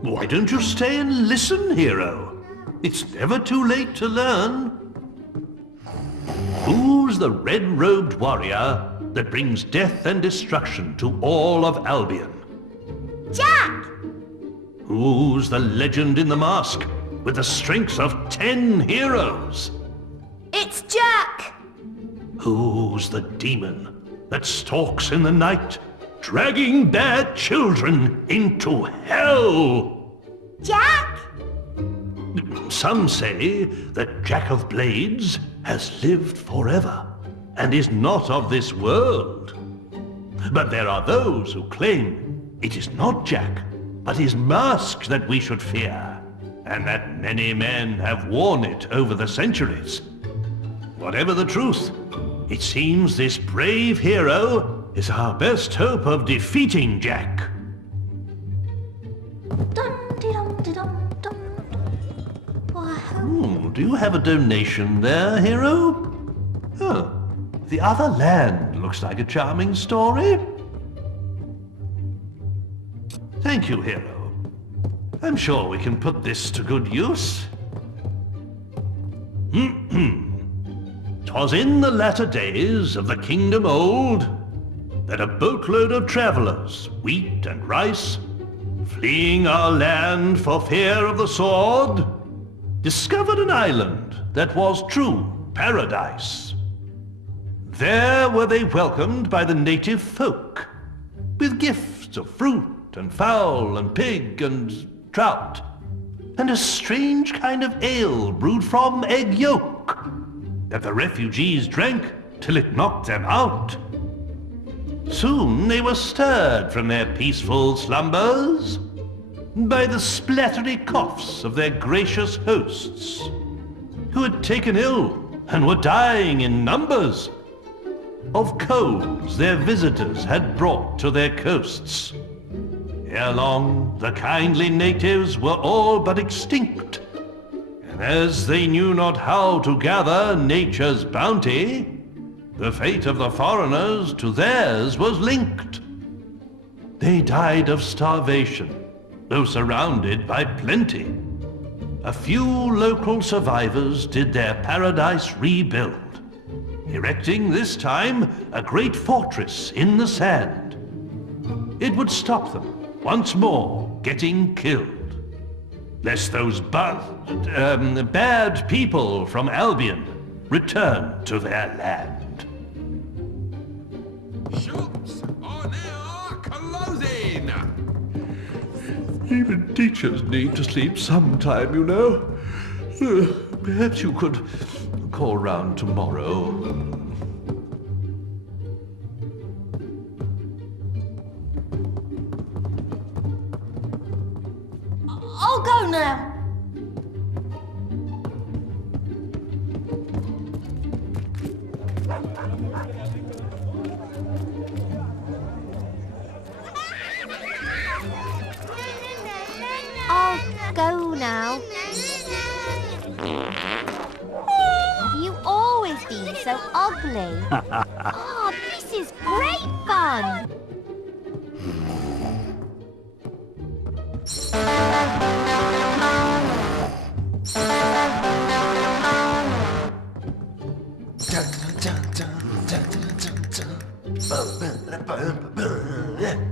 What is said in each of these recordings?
Why don't you stay and listen, hero? It's never too late to learn. Who's the red-robed warrior that brings death and destruction to all of Albion? Jack! Who's the legend in the mask with the strength of 10 heroes? It's Jack! Who's the demon that stalks in the night, dragging their children into hell? Jack! Some say that Jack of Blades has lived forever and is not of this world. But there are those who claim it is not Jack, but his mask that we should fear, and that many men have worn it over the centuries. Whatever the truth, it seems this brave hero is our best hope of defeating Jack. Do you have a donation there, hero? Oh, the other land looks like a charming story. Thank you, hero. I'm sure we can put this to good use. 'Twas in the latter days of the kingdom old that a boatload of travelers, wheat and rice, fleeing our land for fear of the sword, discovered an island that was true paradise. There were they welcomed by the native folk, with gifts of fruit and fowl and pig and trout, and a strange kind of ale brewed from egg yolk, that the refugees drank till it knocked them out. Soon they were stirred from their peaceful slumbers by the splattery coughs of their gracious hosts, who had taken ill and were dying in numbers, of colds their visitors had brought to their coasts. Ere long, the kindly natives were all but extinct, and as they knew not how to gather nature's bounty, the fate of the foreigners to theirs was linked. They died of starvation, though surrounded by plenty. A few local survivors did their paradise rebuild, erecting this time a great fortress in the sand. It would stop them once more getting killed, lest those bad people from Albion return to their land. Shops are now closing! Even teachers need to sleep sometime, you know. Perhaps you could call round tomorrow. I'll go now. I'll go now. Have you always been so ugly? Oh, this is great fun!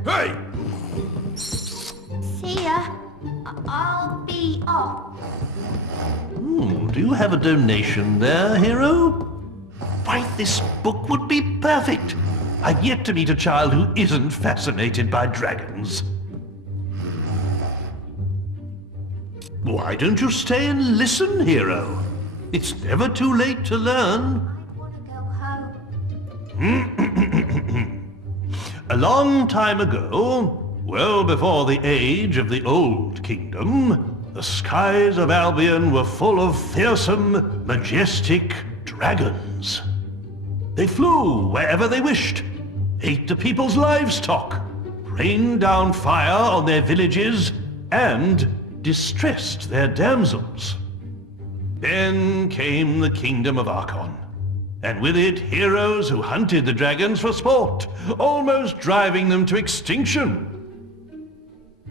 Hey! See ya. I'll be off. Do you have a donation there, hero? Why, this book would be perfect. I've yet to meet a child who isn't fascinated by dragons. Why don't you stay and listen, hero? It's never too late to learn. I want to go home. A long time ago, well before the age of the Old Kingdom, the skies of Albion were full of fearsome, majestic dragons. They flew wherever they wished, ate the people's livestock, rained down fire on their villages, and distressed their damsels. Then came the kingdom of Archon, and with it heroes who hunted the dragons for sport, almost driving them to extinction.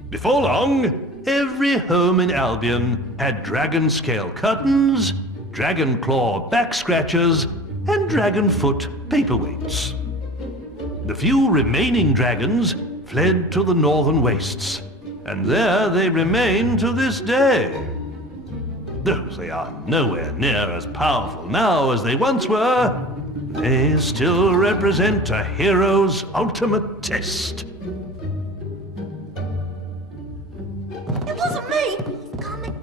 Before long, every home in Albion had dragon scale curtains, dragon claw back scratchers, and dragon foot paperweights. The few remaining dragons fled to the northern wastes, and there they remain to this day. Though they are nowhere near as powerful now as they once were, they still represent a hero's ultimate test. It wasn't me. He's coming.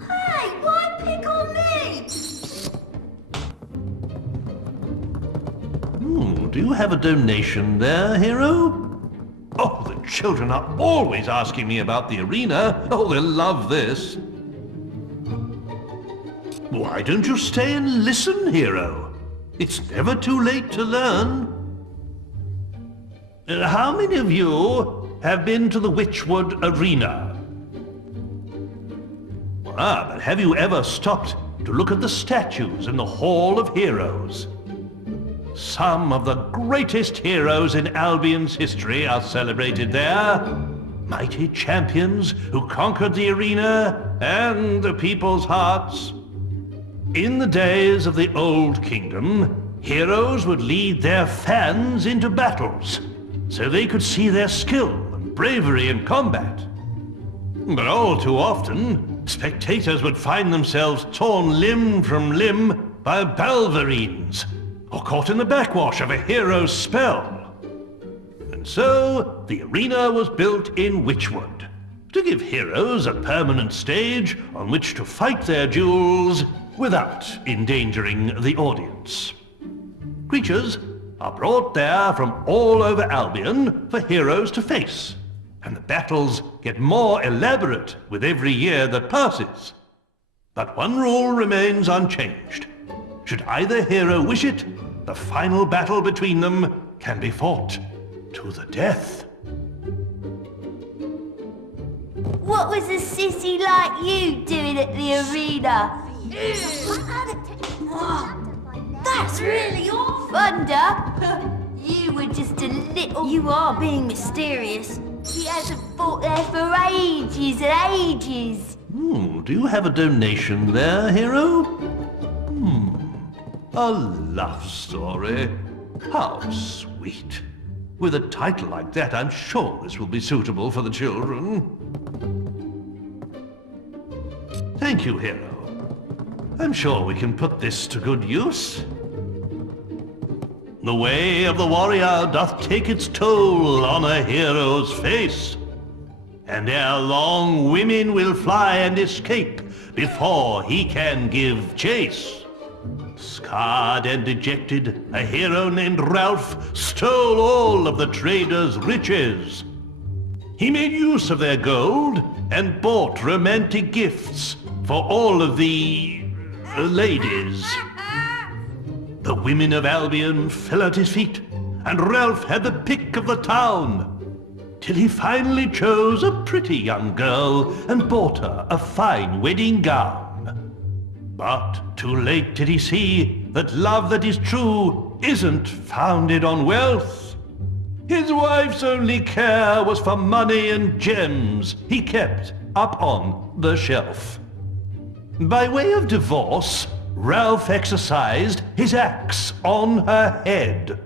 Hey, why pick on me? Do you have a donation there, hero? Oh, the children are always asking me about the arena. Oh, they'll love this. Why don't you stay and listen, hero? It's never too late to learn. How many of you have been to the Witchwood Arena? But have you ever stopped to look at the statues in the Hall of Heroes? Some of the greatest heroes in Albion's history are celebrated there. Mighty champions who conquered the arena and the people's hearts. In the days of the Old Kingdom, heroes would lead their fans into battles, so they could see their skill and bravery in combat. But all too often, spectators would find themselves torn limb from limb by balverines, or caught in the backwash of a hero's spell. And so, the arena was built in Witchwood, to give heroes a permanent stage on which to fight their duels without endangering the audience. Creatures are brought there from all over Albion for heroes to face, and the battles get more elaborate with every year that passes. But one rule remains unchanged. Should either hero wish it, the final battle between them can be fought to the death. What was a sissy like you doing at the arena? That's really awful. Thunder, you were just a little... You are being mysterious. She hasn't fought there for ages and ages. Do you have a donation there, hero? A love story. How sweet. With a title like that, I'm sure this will be suitable for the children. Thank you, hero. I'm sure we can put this to good use. The way of the warrior doth take its toll on a hero's face, and ere long women will fly and escape before he can give chase. Scarred and dejected, a hero named Ralph stole all of the traders' riches. He made use of their gold and bought romantic gifts for all of the ladies. The women of Albion fell at his feet, and Ralph had the pick of the town, till he finally chose a pretty young girl and bought her a fine wedding gown. But too late did he see that love that is true isn't founded on wealth. His wife's only care was for money and gems he kept up on the shelf. By way of divorce, Ralph exercised his axe on her head.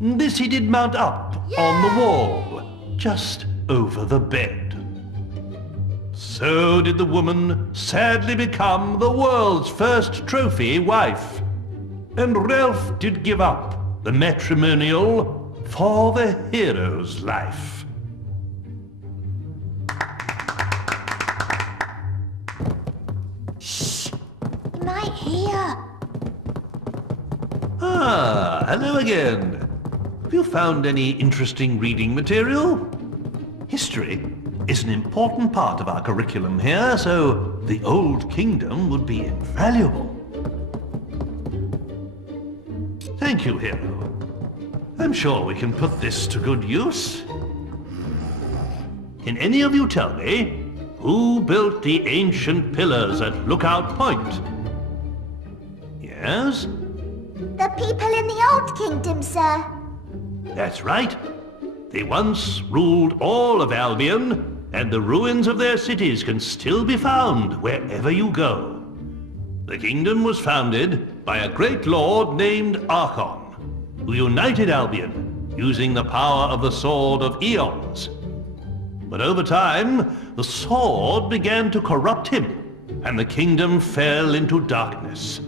This he did mount up on the wall, just over the bed. So did the woman sadly become the world's first trophy wife. And Ralph did give up the matrimonial for the hero's life. Shh! He might hear. Hello again. Have you found any interesting reading material? History is an important part of our curriculum here, so the Old Kingdom would be invaluable. Thank you, hero. I'm sure we can put this to good use. Can any of you tell me who built the ancient pillars at Lookout Point? Yes? The people in the Old Kingdom, sir. That's right. They once ruled all of Albion, and the ruins of their cities can still be found wherever you go. The kingdom was founded by a great lord named Archon, who united Albion using the power of the Sword of Eons. But over time, the sword began to corrupt him, and the kingdom fell into darkness.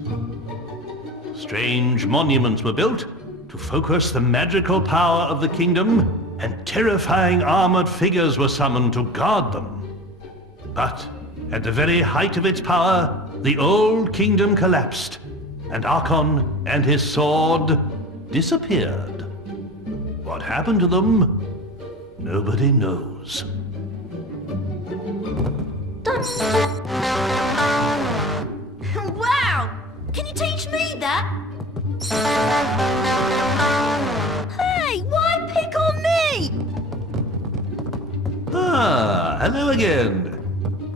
Strange monuments were built to focus the magical power of the kingdom, and terrifying armored figures were summoned to guard them. But at the very height of its power, the old kingdom collapsed, and Archon and his sword disappeared. What happened to them, nobody knows. Wow! Can you teach me that? Hey, why pick on me? Ah, hello again.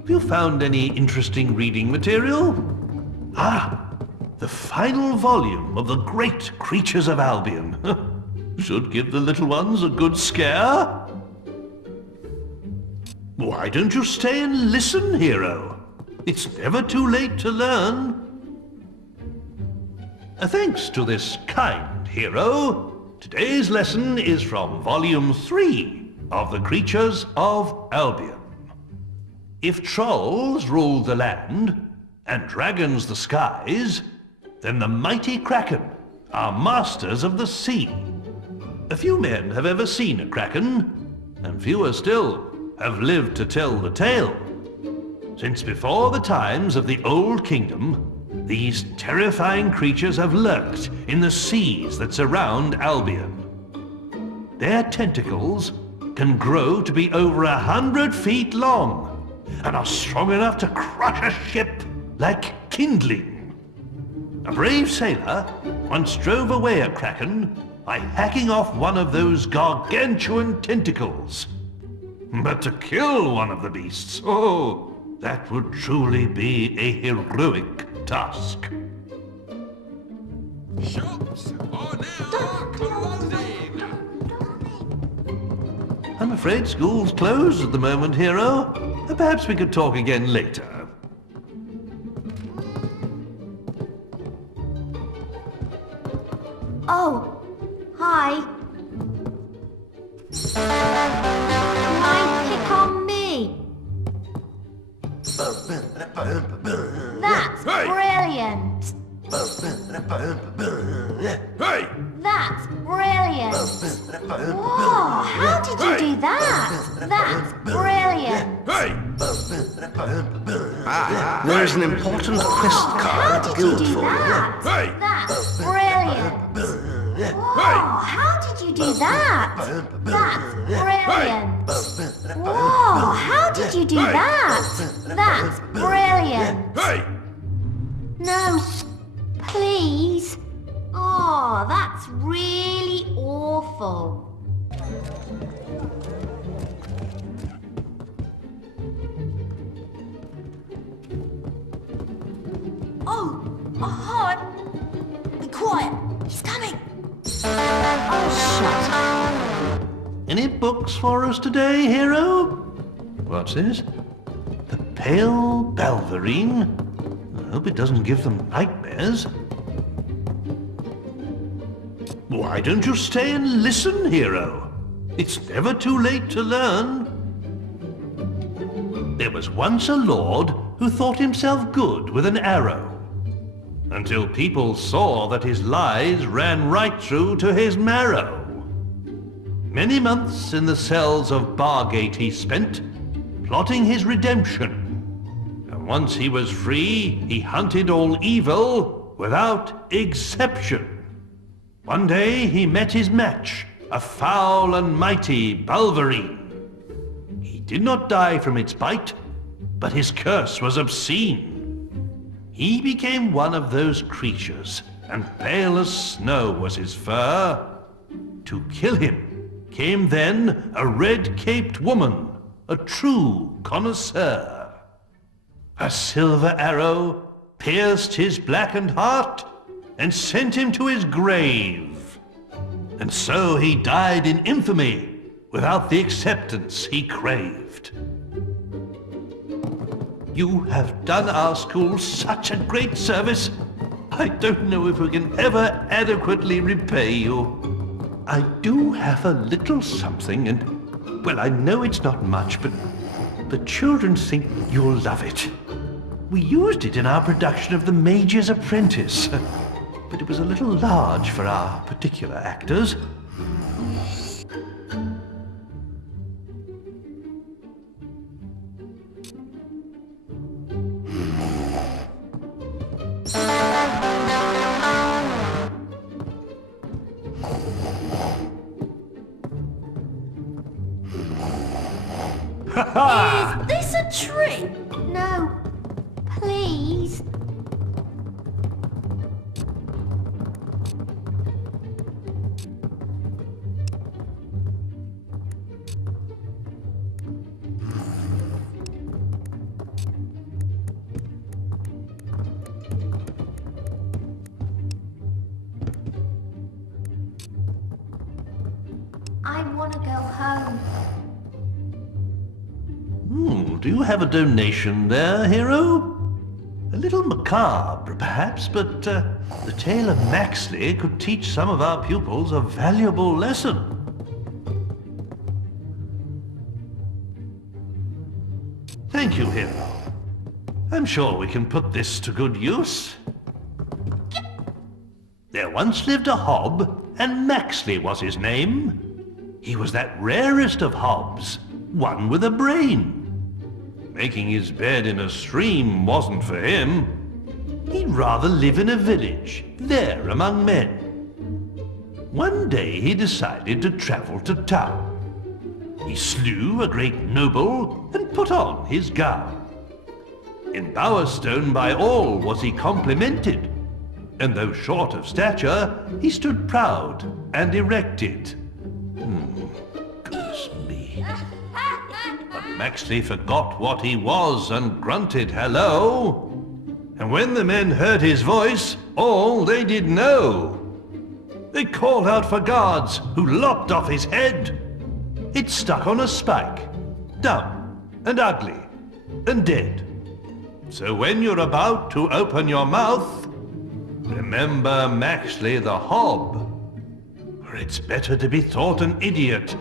Have you found any interesting reading material? Ah, the final volume of the Great Creatures of Albion. Should give the little ones a good scare. Why don't you stay and listen, hero? It's never too late to learn. Thanks to this kind hero, today's lesson is from Volume 3 of the Creatures of Albion. If trolls ruled the land, and dragons the skies, then the mighty Kraken are masters of the sea. A few men have ever seen a Kraken, and fewer still have lived to tell the tale. Since before the times of the Old Kingdom, these terrifying creatures have lurked in the seas that surround Albion. Their tentacles can grow to be over 100 feet long, and are strong enough to crush a ship like kindling. A brave sailor once drove away a Kraken by hacking off one of those gargantuan tentacles. But to kill one of the beasts, oh, that would truly be a heroic task. Shops are now closing. I'm afraid school's closed at the moment, hero. Perhaps we could talk again later. Oh, hi. Why pick on me? That's Hey! brilliant. Hey! That's brilliant. Whoa, how did you do that? That's brilliant. Hey! There's an important quest How card did at you Guild do for you. that? Hey! That's brilliant. Whoa, how did you do that? That's brilliant. Whoa, how did you do that? That's brilliant. Hey! No, please. Oh, that's really awful. Oh, hi. Be quiet. He's coming. Oh, shut up. Any books for us today, hero? What's this? The Pale Balverine? I hope it doesn't give them nightmares. Why don't you stay and listen, hero? It's never too late to learn. There was once a lord who thought himself good with an arrow, until people saw that his lies ran right through to his marrow. Many months in the cells of Bargate he spent, plotting his redemption. And once he was free, he hunted all evil without exception. One day he met his match, a foul and mighty Balverine. He did not die from its bite, but his curse was obscene. He became one of those creatures, and pale as snow was his fur. To kill him came then a red-caped woman, a true connoisseur. A silver arrow pierced his blackened heart, and sent him to his grave. And so he died in infamy, without the acceptance he craved. You have done our school such a great service, I don't know if we can ever adequately repay you. I do have a little something, and, well, I know it's not much, but the children think you'll love it. We used it in our production of The Mage's Apprentice, but it was a little large for our particular actors. Is this a trick? No, please. I want to go home. Do you have a donation there, hero? A little macabre, perhaps, but the tale of Maxley could teach some of our pupils a valuable lesson. Thank you, hero. I'm sure we can put this to good use. There once lived a hob, and Maxley was his name. He was that rarest of hobs, one with a brain. Making his bed in a stream wasn't for him. He'd rather live in a village, there among men. One day he decided to travel to town. He slew a great noble and put on his gown. In Bowerstone by all was he complimented, and though short of stature, he stood proud and erected. Goodness me. But Maxley forgot what he was and grunted hello. And when the men heard his voice, all they did know. They called out for guards, who lopped off his head. It stuck on a spike, dumb and ugly and dead. So when you're about to open your mouth, remember Maxley the hob. For it's better to be thought an idiot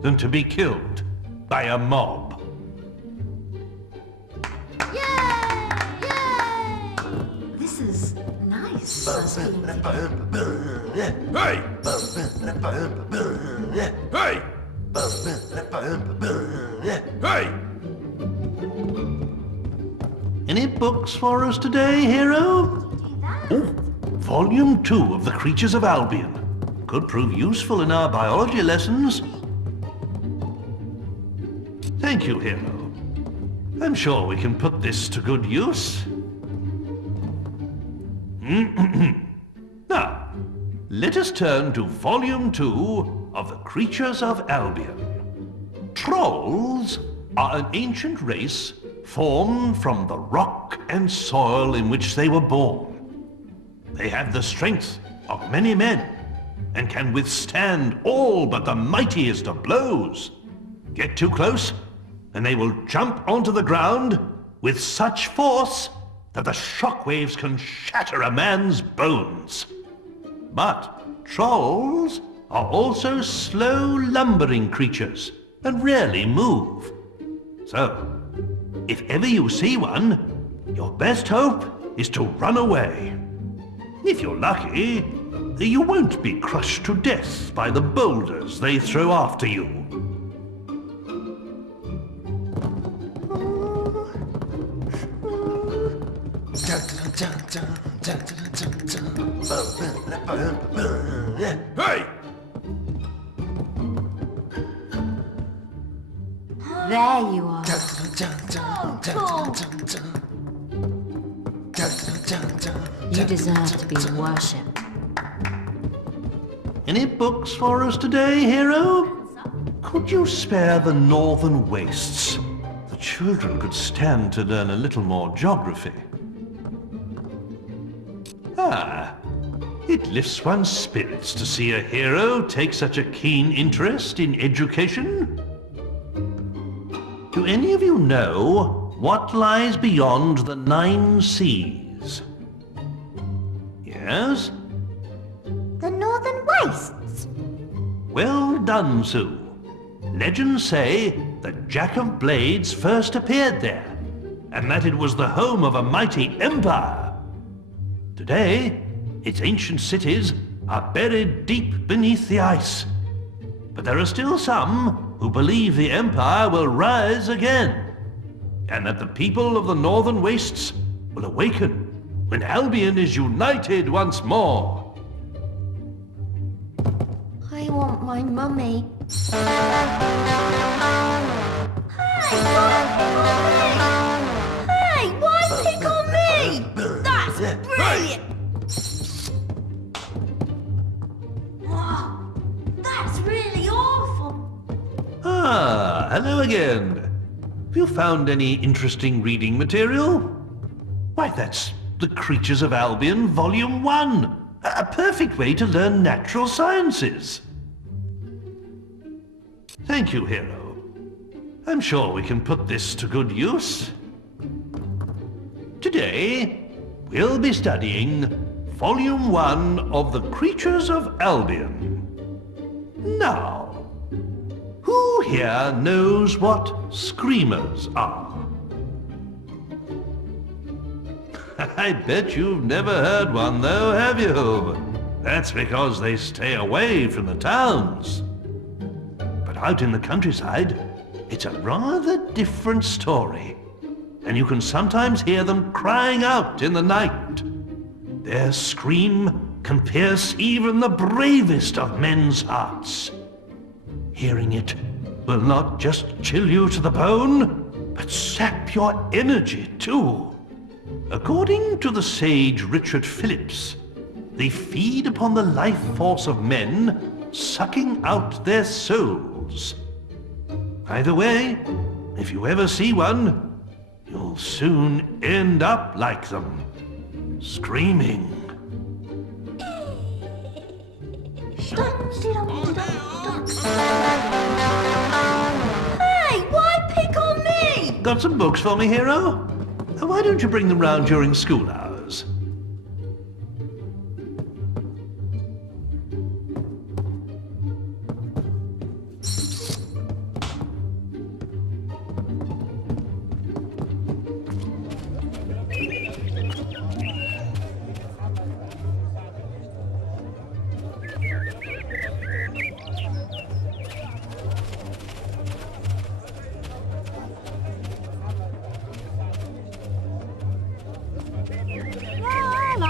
than to be killed by a mob. Yay! Yay! This is nice. Hey! Hey! Hey! Any books for us today, hero? Oh, Volume 2 of The Creatures of Albion. Could prove useful in our biology lessons. Thank you, hero. I'm sure we can put this to good use. Now, let us turn to Volume 2 of The Creatures of Albion. Trolls are an ancient race formed from the rock and soil in which they were born. They have the strength of many men and can withstand all but the mightiest of blows. Get too close, and they will jump onto the ground with such force that the shockwaves can shatter a man's bones. But trolls are also slow, lumbering creatures and rarely move. So, if ever you see one, your best hope is to run away. If you're lucky, you won't be crushed to death by the boulders they throw after you. Hey! There you are. You deserve to be worshipped. Any books for us today, hero? Could you spare the northern wastes? The children could stand to learn a little more geography. It lifts one's spirits to see a hero take such a keen interest in education. Do any of you know what lies beyond the 9 seas? Yes? The Northern Wastes. Well done, Sue. Legends say that Jack of Blades first appeared there, and that it was the home of a mighty empire. Today, its ancient cities are buried deep beneath the ice. But there are still some who believe the empire will rise again, and that the people of the Northern Wastes will awaken when Albion is united once more. I want my mummy. Hey, why pick on me? That's brilliant! Oh, that's really awful. Ah, hello again. Have you found any interesting reading material? Why, that's The Creatures of Albion, Volume 1. A perfect way to learn natural sciences. Thank you, Hero. I'm sure we can put this to good use. Today, we'll be studying Volume 1 of The Creatures of Albion. Now, who here knows what screamers are? I bet you've never heard one though, have you? That's because they stay away from the towns. But out in the countryside, it's a rather different story. And you can sometimes hear them crying out in the night. Their scream can pierce even the bravest of men's hearts. Hearing it will not just chill you to the bone, but sap your energy too. According to the sage Richard Phillips, they feed upon the life force of men, sucking out their souls. Either way, if you ever see one, you'll soon end up like them, screaming. Hey, why pick on me? Got some books for me, Hero? Why don't you bring them round during school hours?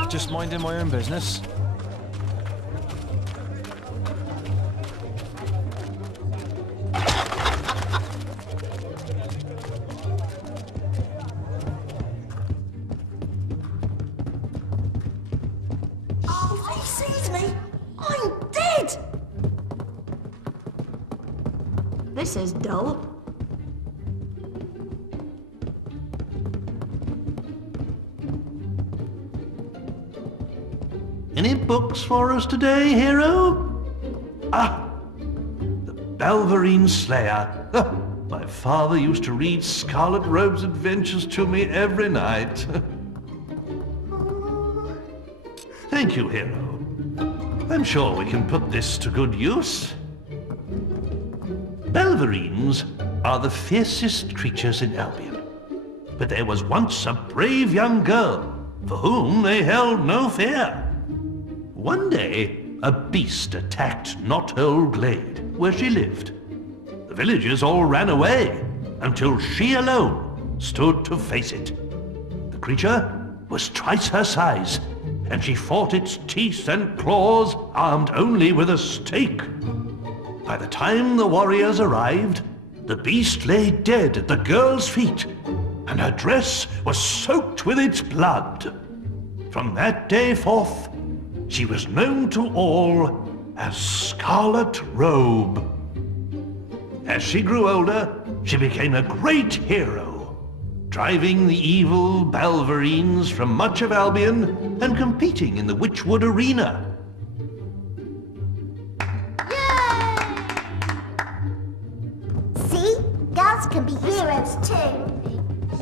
Just minding my own business. Oh, if he sees me, I'm dead! This is dull. Any books for us today, Hero? Ah, the Balverine Slayer. My father used to read Scarlet Robe's adventures to me every night. Thank you, Hero. I'm sure we can put this to good use. Balverines are the fiercest creatures in Albion. But there was once a brave young girl for whom they held no fear. One day, a beast attacked Knothole Glade, where she lived. The villagers all ran away, until she alone stood to face it. The creature was twice her size, and she fought its teeth and claws armed only with a stake. By the time the warriors arrived, the beast lay dead at the girl's feet, and her dress was soaked with its blood. From that day forth, she was known to all as Scarlet Robe. As she grew older, she became a great hero, driving the evil Balverines from much of Albion and competing in the Witchwood arena lads can be heroes too.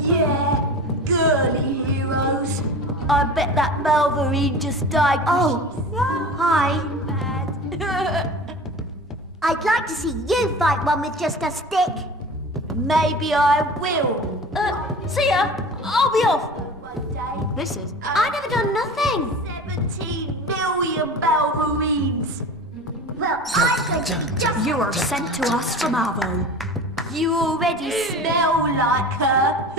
Yeah, girly heroes. I bet that Malvarine just died. Oh, hi. Bad. I'd like to see you fight one with just a stick. Maybe I will. See ya. I'll be off. One day. This is... I never done nothing. 17 million Malvarines. Well, I could just... You are sent to us from Alvo. You already smell like her.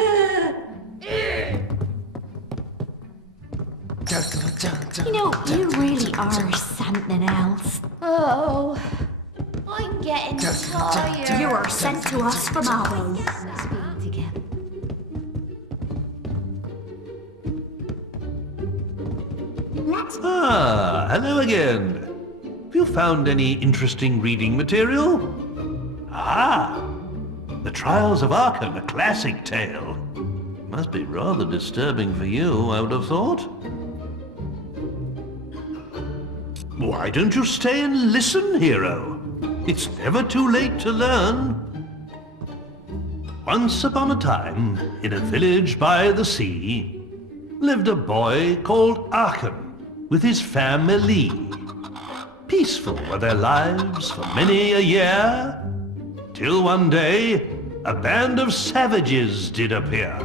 You know, you really are something else. Oh, I'm getting tired. You are sent to us from Alvo. Let's be together. Ah, hello again. Have you found any interesting reading material? Ah, The Trials of Arkham, a classic tale. Must be rather disturbing for you, I would have thought. Why don't you stay and listen, hero? It's never too late to learn. Once upon a time, in a village by the sea, lived a boy called Arkham with his family. Peaceful were their lives for many a year, till one day a band of savages did appear,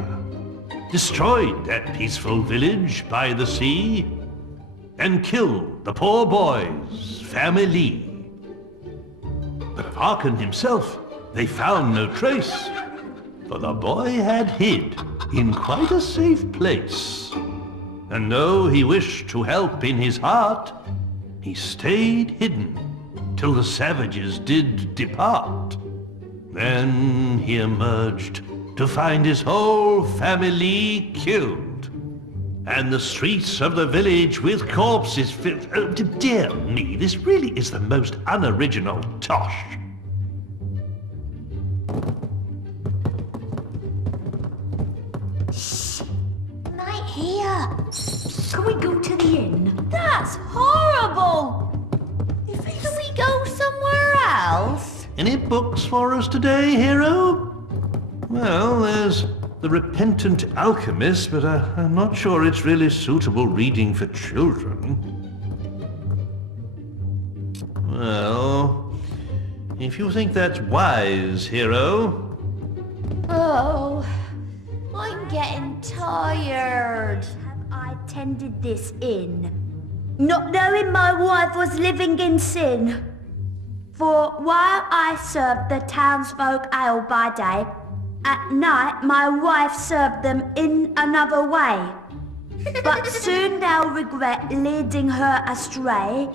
destroyed that peaceful village by the sea, and killed the poor boy's family. But of Arkham himself they found no trace, for the boy had hid in quite a safe place. And though he wished to help in his heart, he stayed hidden till the savages did depart. Then he emerged to find his whole family killed, and the streets of the village with corpses filled. Oh, dear me, this really is the most unoriginal tosh. Night here. Can we go to the inn? That's horrible. Can we go somewhere else? Any books for us today, hero? Well, there's The Repentant Alchemist, but I'm not sure it's really suitable reading for children. Well, if you think that's wise, hero. Oh, I'm getting tired. Have I tended this inn? Not knowing my wife was living in sin. For while I served the townsfolk ale by day, at night my wife served them in another way. But soon they'll regret leading her astray.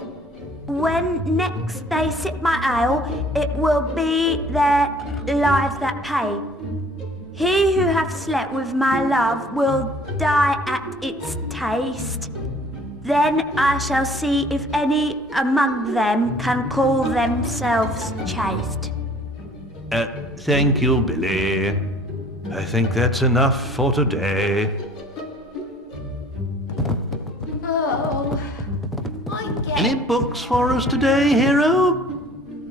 When next they sip my ale, it will be their lives that pay. He who hath slept with my love will die at its taste. Then I shall see if any among them can call themselves chaste. Thank you, Billy. I think that's enough for today. Oh, I'm Any getting... books for us today, hero?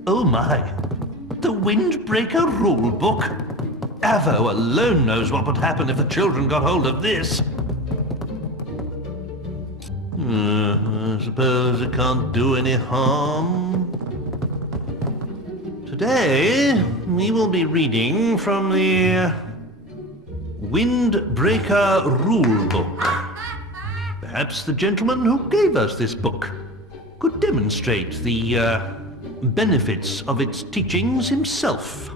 Oh my, the Windbreaker rulebook. Avo alone knows what would happen if the children got hold of this. I suppose it can't do any harm. Today, we will be reading from the Windbreaker Rulebook. Perhaps the gentleman who gave us this book could demonstrate the benefits of its teachings himself.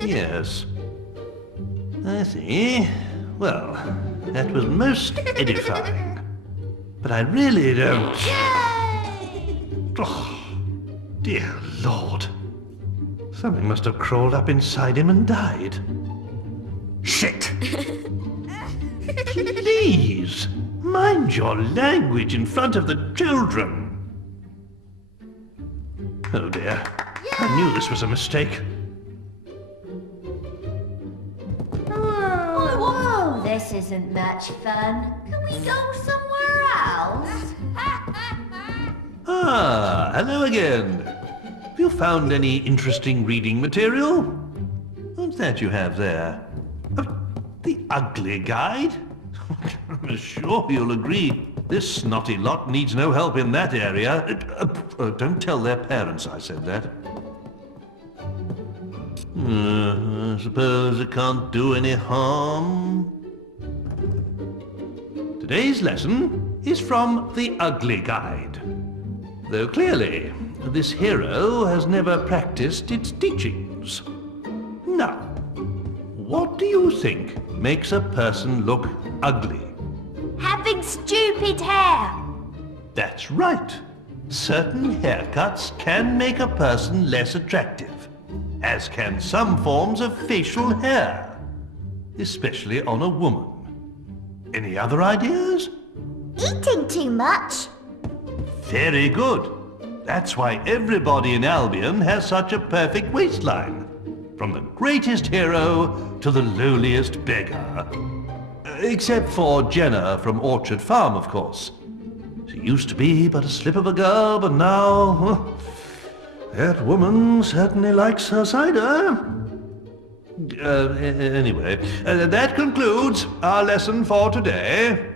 Yes. I see. Well, that was most edifying. But I really don't... Oh, dear Lord. Something must have crawled up inside him and died. Shit! Please, mind your language in front of the children. Oh dear. I knew this was a mistake. Oh, this isn't much fun. Can we go somewhere else? Ah, hello again. Have you found any interesting reading material? What's that you have there? The ugly guide? I'm sure you'll agree this snotty lot needs no help in that area. Don't tell their parents I said that. I suppose it can't do any harm. Today's lesson is from the ugly guide. Though clearly, this hero has never practiced its teachings. Now, what do you think makes a person look ugly? Having stupid hair. That's right. Certain haircuts can make a person less attractive, as can some forms of facial hair, especially on a woman. Any other ideas? Eating too much. Very good. That's why everybody in Albion has such a perfect waistline. From the greatest hero to the lowliest beggar. Except for Jenna from Orchard Farm, of course. She used to be but a slip of a girl, but now... that woman certainly likes her cider. Anyway, that concludes our lesson for today.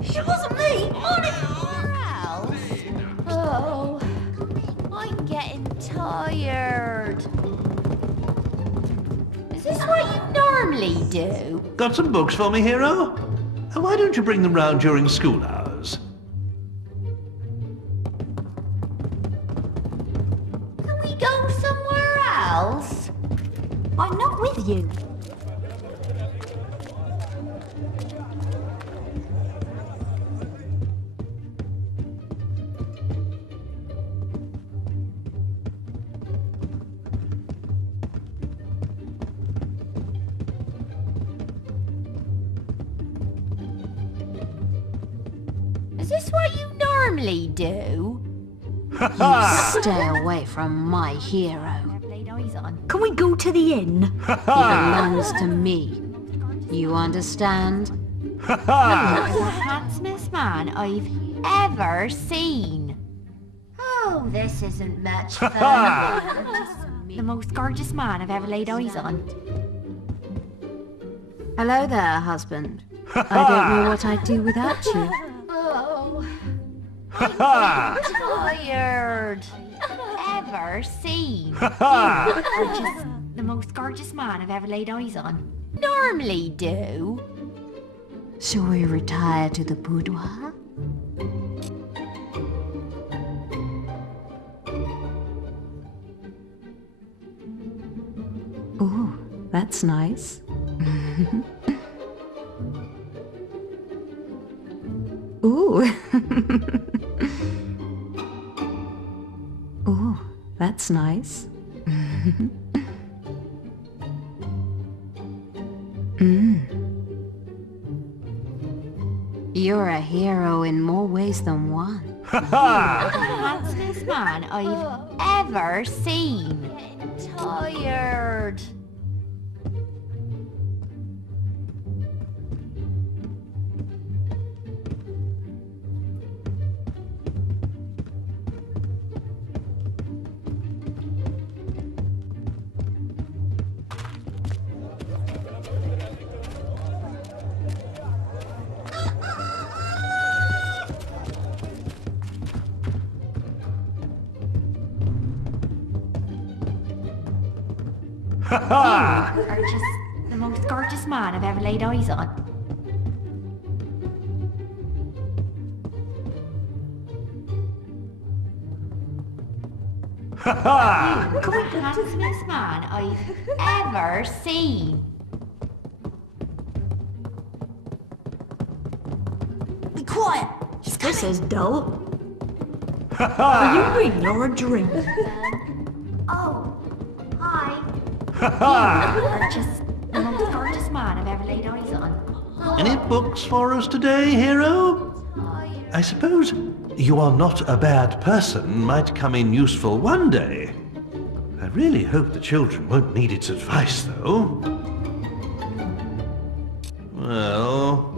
It wasn't me. Somewhere else. Oh, I'm getting tired. Is this what you normally do? Got some books for me, hero? Why don't you bring them round during school hours? Can we go somewhere else? I'm not with you. Is this what you normally do? You stay away from my hero. I've laid eyes on. Can we go to the inn? He Belongs to me. You understand? He's the handsomest man I've ever seen. Oh, this isn't much fun. The most gorgeous man I've ever laid eyes on. Hello there, husband. I don't know what I'd do without you. Oh, I'm tired. Ever seen? You are just the most gorgeous man I've ever laid eyes on. Normally do. Shall we retire to the boudoir? Ooh, that's nice. Ooh. Ooh, that's nice. You're a hero in more ways than one. The handsomest man I've ever seen. Tired. You are just the most gorgeous man I've ever laid eyes on. You are the handsomest man I've ever seen. Be quiet! This is dull. Are you real or a dream? Oh, hi. You are just the most gorgeous man I've ever laid eyes on. Any books for us today, hero? I suppose you are not a bad person might come in useful one day. I really hope the children won't need its advice, though. Well,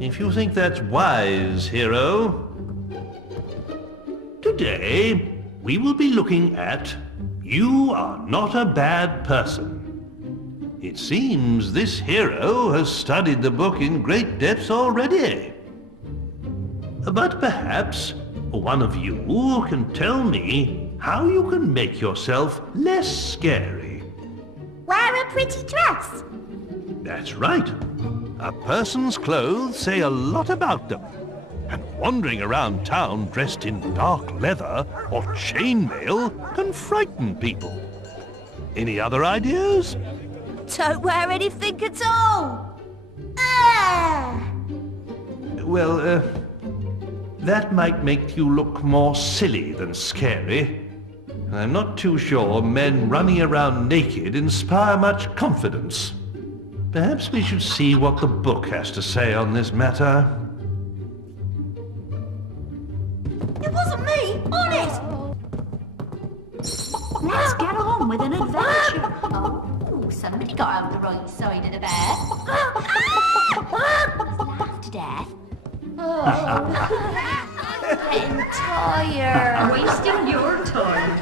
if you think that's wise, hero, today we will be looking at You Are Not a Bad Person. It seems this hero has studied the book in great depths already. But perhaps one of you can tell me how you can make yourself less scary. Wear a pretty dress. That's right. A person's clothes say a lot about them. And wandering around town dressed in dark leather or chainmail can frighten people. Any other ideas? Don't wear anything at all. Ah! Well, that might make you look more silly than scary. I'm not too sure men running around naked inspire much confidence. Perhaps we should see what the book has to say on this matter. It wasn't me, honest! Let's get on with an adventure. Oh, somebody got out the right side of the bed. Laughed to death. I'm getting tired. Wasting your time.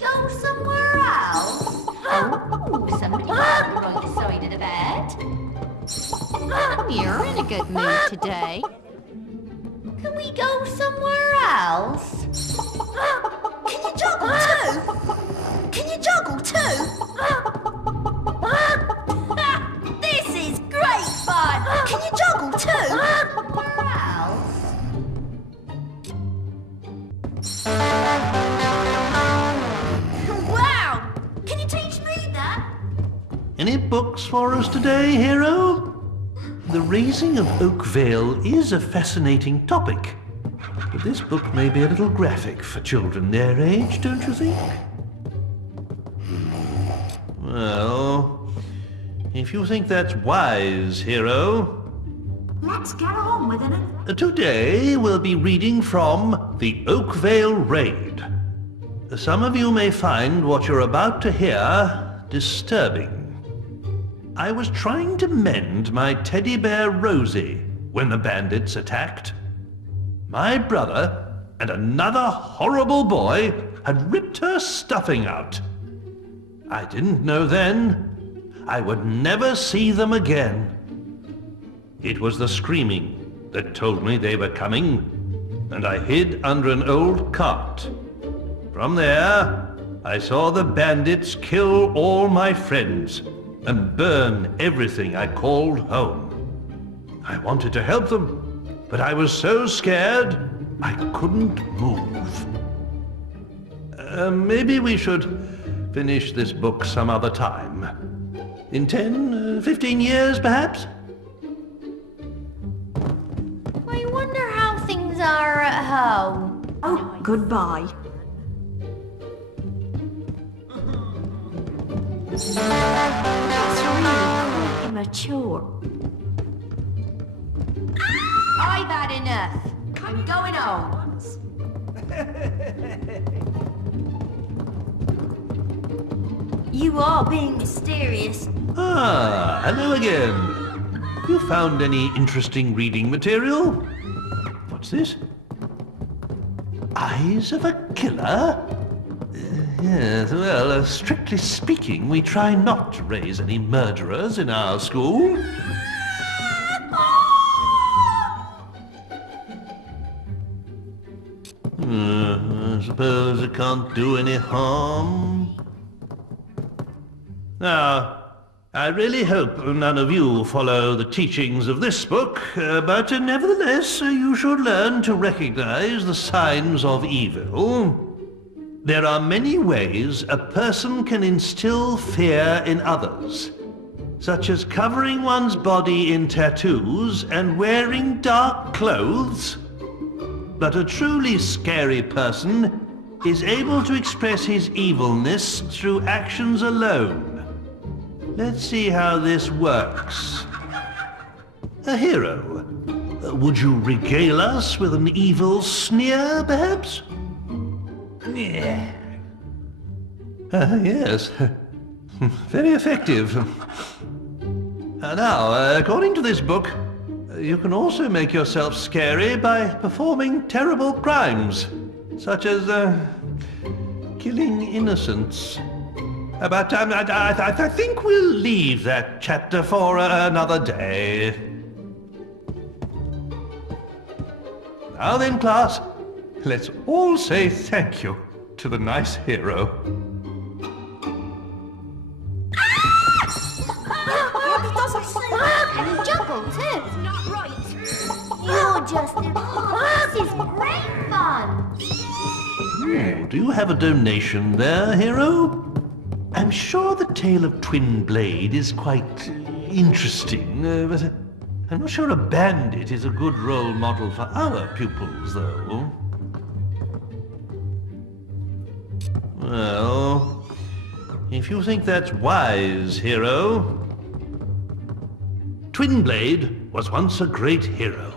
Go somewhere else. Oh, somebody got out the right side of the bed. You're in a good mood today. Can we go somewhere else? Can you juggle too? Can you juggle too? This is great fun. Can you juggle too? Somewhere else? Wow! Can you teach me that? Any books for us today, hero? The raising of Oakvale is a fascinating topic, but this book may be a little graphic for children their age, don't you think? Well, if you think that's wise, hero, Let's get on with an adventure. today we'll be reading from the Oakvale Raid. Some of you may find what you're about to hear disturbing. I was trying to mend my teddy bear Rosie when the bandits attacked. My brother and another horrible boy had ripped her stuffing out. I didn't know then I would never see them again. It was the screaming that told me they were coming, and I hid under an old cart. From there, I saw the bandits kill all my friends and burn everything I called home. I wanted to help them, but I was so scared I couldn't move. Maybe we should finish this book some other time. In 10, 15 years, perhaps? I wonder how things are at home. Oh, goodbye. That's really quite immature. I've had enough. I'm going home. You are being mysterious. Ah, hello again. You found any interesting reading material? What's this? Eyes of a killer? Yes, well, strictly speaking, we try not to raise any murderers in our school. I suppose it can't do any harm. Now, I really hope none of you follow the teachings of this book, but nevertheless, you should learn to recognize the signs of evil. There are many ways a person can instill fear in others, such as covering one's body in tattoos and wearing dark clothes. But a truly scary person is able to express his evilness through actions alone. Let's see how this works. A hero. Would you regale us with an evil sneer, perhaps? Yes. Very effective. Now, according to this book, You can also make yourself scary by performing terrible crimes, such as, killing innocents. But I think we'll leave that chapter for another day. Now then, class, let's all say thank you to the nice hero. He doesn't say that. And he juggled too. It's not right. You're just... this is great fun. Oh, do you have a donation there, hero? I'm sure the tale of Twin Blade is quite interesting, but I'm not sure a bandit is a good role model for our pupils, though. Well, if you think that's wise, hero... Twin Blade was once a great hero.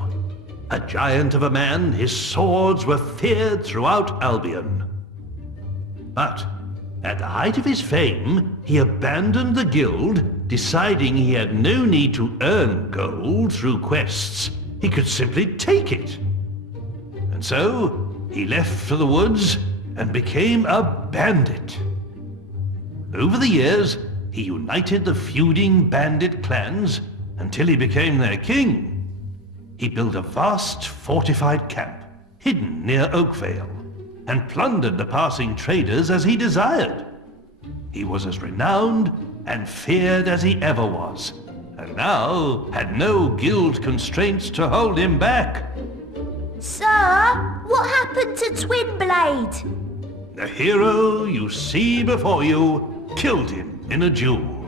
A giant of a man, his swords were feared throughout Albion. But at the height of his fame, he abandoned the guild, deciding he had no need to earn gold through quests. He could simply take it. And so, he left for the woods and became a bandit. Over the years, he united the feuding bandit clans until he became their king. He built a vast fortified camp, hidden near Oakvale, and plundered the passing traders as he desired. He was as renowned and feared as he ever was, and now had no guild constraints to hold him back. Sir, what happened to Twin Blade? The hero you see before you killed him in a duel.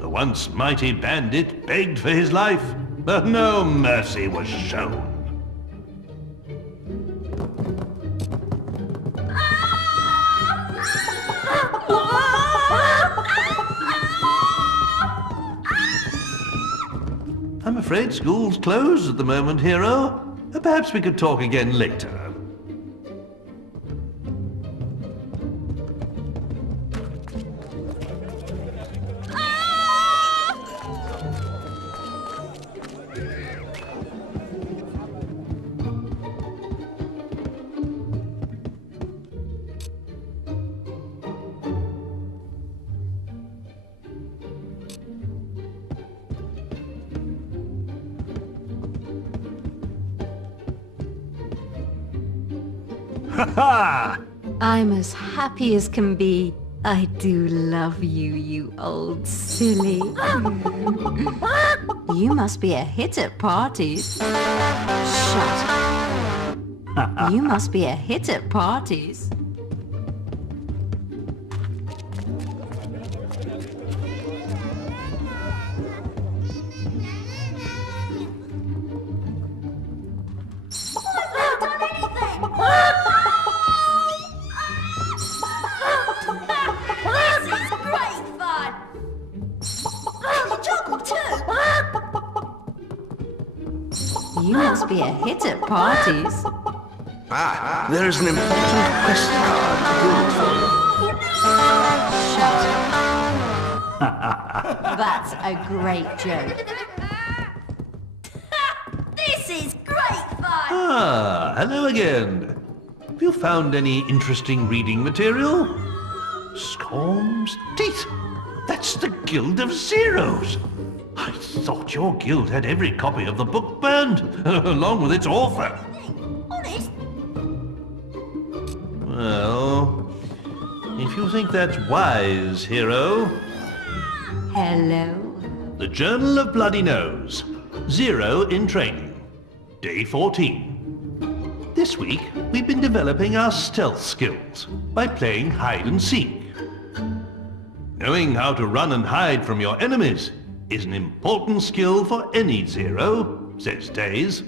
The once mighty bandit begged for his life, but no mercy was shown. I'm afraid school's closed at the moment, hero. Perhaps we could talk again later. Ha! I'm as happy as can be. I do love you, you old silly. You must be a hit at parties. Shut up. You must be a hit at parties. You must be a hit at parties. There is an important quest card built for you. Shut up. That's a great joke. This is great fun! Ah, hello again. Have you found any interesting reading material? Scorm's Teeth. That's the Guild of Zeros. I thought your guild had every copy of the book burned, along with its author. Honest? Well, if you think that's wise, hero. Hello. The Journal of Bloody Nose. Zero in training. Day 14. This week, we've been developing our stealth skills by playing hide and seek. Knowing how to run and hide from your enemies is an important skill for any Zero, says Days.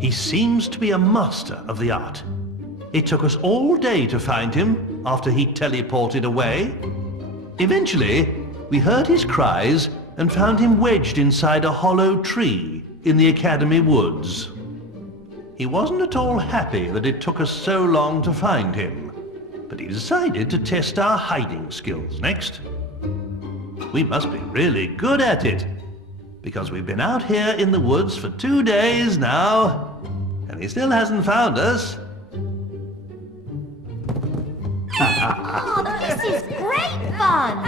He seems to be a master of the art. It took us all day to find him after he teleported away. Eventually, we heard his cries and found him wedged inside a hollow tree in the Academy woods. He wasn't at all happy that it took us so long to find him, but he decided to test our hiding skills next. We must be really good at it. because we've been out here in the woods for 2 days now, and he still hasn't found us. Oh, this is great fun!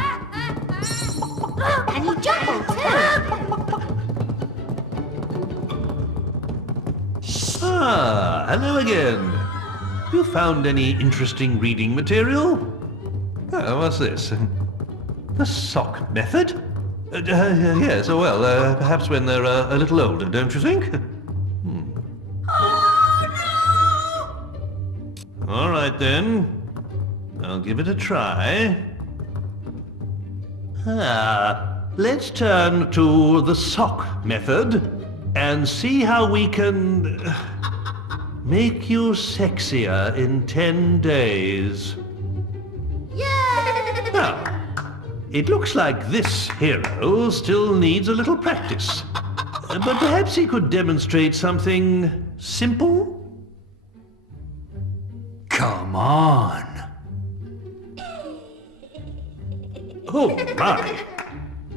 Can you juggle too? Ah, hello again. You found any interesting reading material? Oh, what's this? The sock method? Yes, well, perhaps when they're a little older, don't you think? All right, then. I'll give it a try. Let's turn to the sock method and see how we can make you sexier in 10 days. Yay! Now, it looks like this hero still needs a little practice. But perhaps he could demonstrate something simple? Come on. Oh my!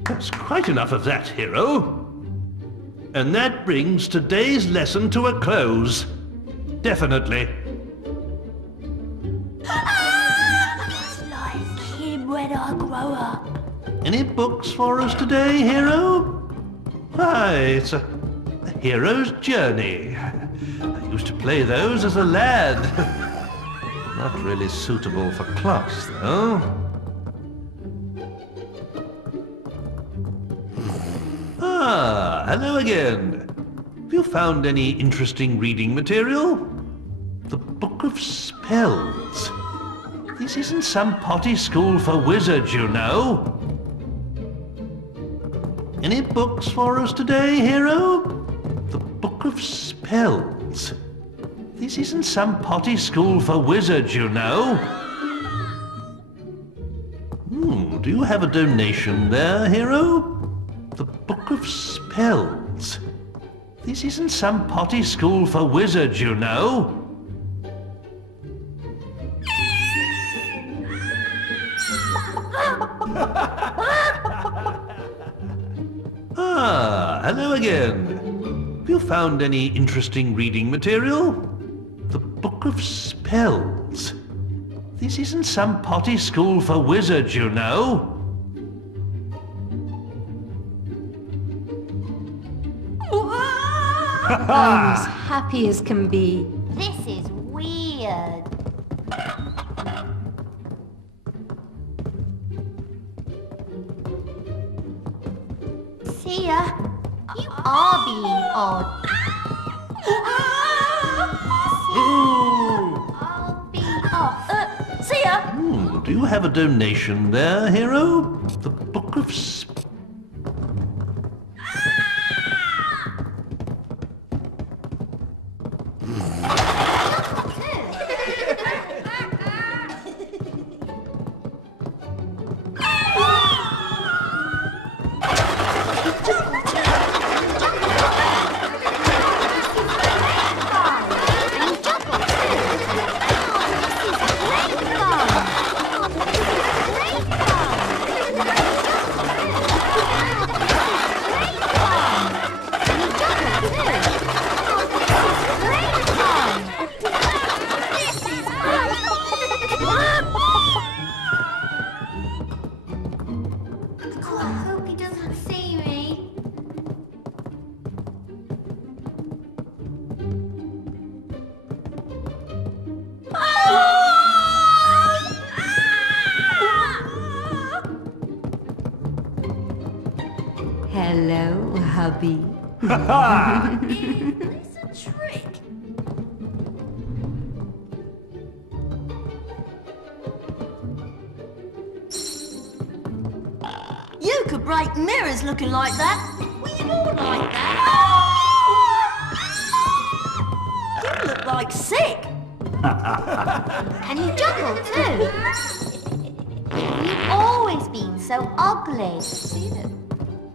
That's quite enough of that, hero. And that brings today's lesson to a close. Definitely. It's like him when I grow up. Any books for us today, hero? Why, it's a hero's journey. I used to play those as a lad. Not really suitable for class, though. Ah, hello again. Have you found any interesting reading material? The Book of Spells. This isn't some potty school for wizards, you know. Any books for us today, hero? The Book of Spells. This isn't some potty school for wizards, you know. Do you have a donation there, hero? The Book of Spells. This isn't some potty school for wizards, you know. Ah, hello again. Have you found any interesting reading material? The Book of Spells. This isn't some potty school for wizards, you know. I'm as happy as can be. This is weird. See ya. You are being odd. I'll be off. See ya. Do you have a donation there, hero? The Book of Spells. Hello, hubby. It's a trick. You could break mirrors looking like that. We all like that. You look like sick. And you juggle too. You've always been so ugly.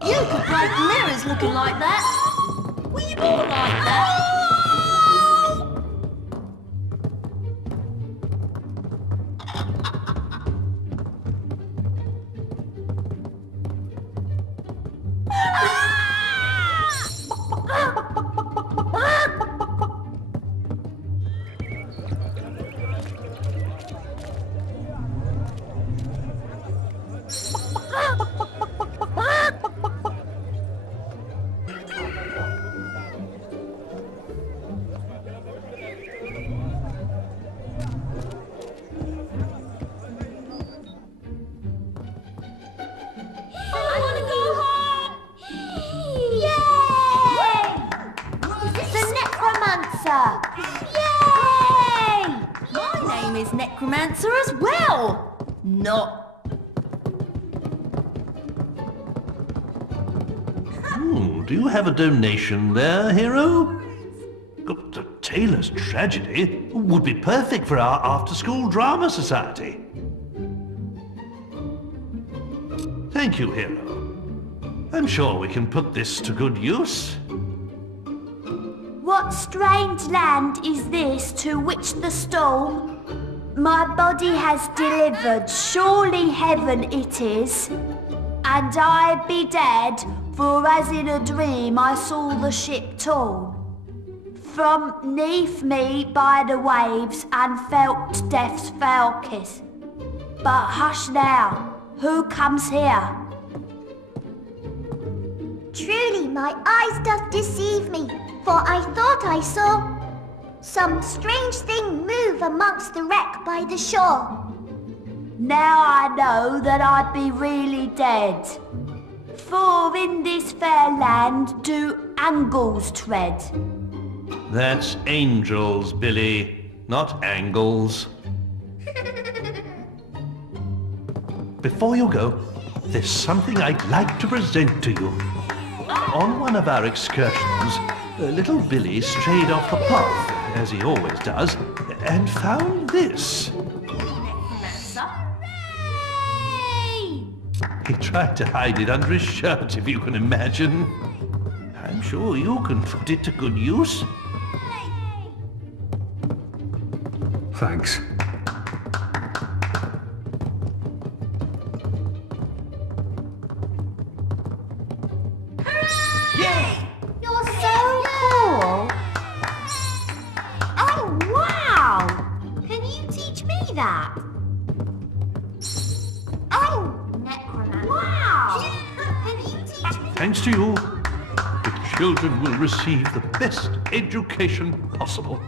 You could break mirrors looking like that. We all like that. Necromancer! Yay! My name is Necromancer as well! Not... Do you have a donation there, hero? The Tailor's Tragedy would be perfect for our after-school drama society. Thank you, hero. I'm sure we can put this to good use. What strange land is this to which the storm my body has delivered? Surely heaven it is. And I be dead, for as in a dream I saw the ship torn from 'neath me by the waves and felt death's foul kiss. But hush now, who comes here? Truly my eyes doth deceive me, for I thought I saw some strange thing move amongst the wreck by the shore. Now I know that I be really dead. For in this fair land do angles tread. That's angels, Billy, not angles. Before you go, there's something I'd like to present to you. On one of our excursions, little Billy strayed off the path, as he always does, and found this. He tried to hide it under his shirt, if you can imagine. I'm sure you can put it to good use. Thanks. You're so cool. Oh, wow! Can you teach me that? Oh, Necromancer. Wow! Can you teach me? Thanks to you, the children will receive the best education possible.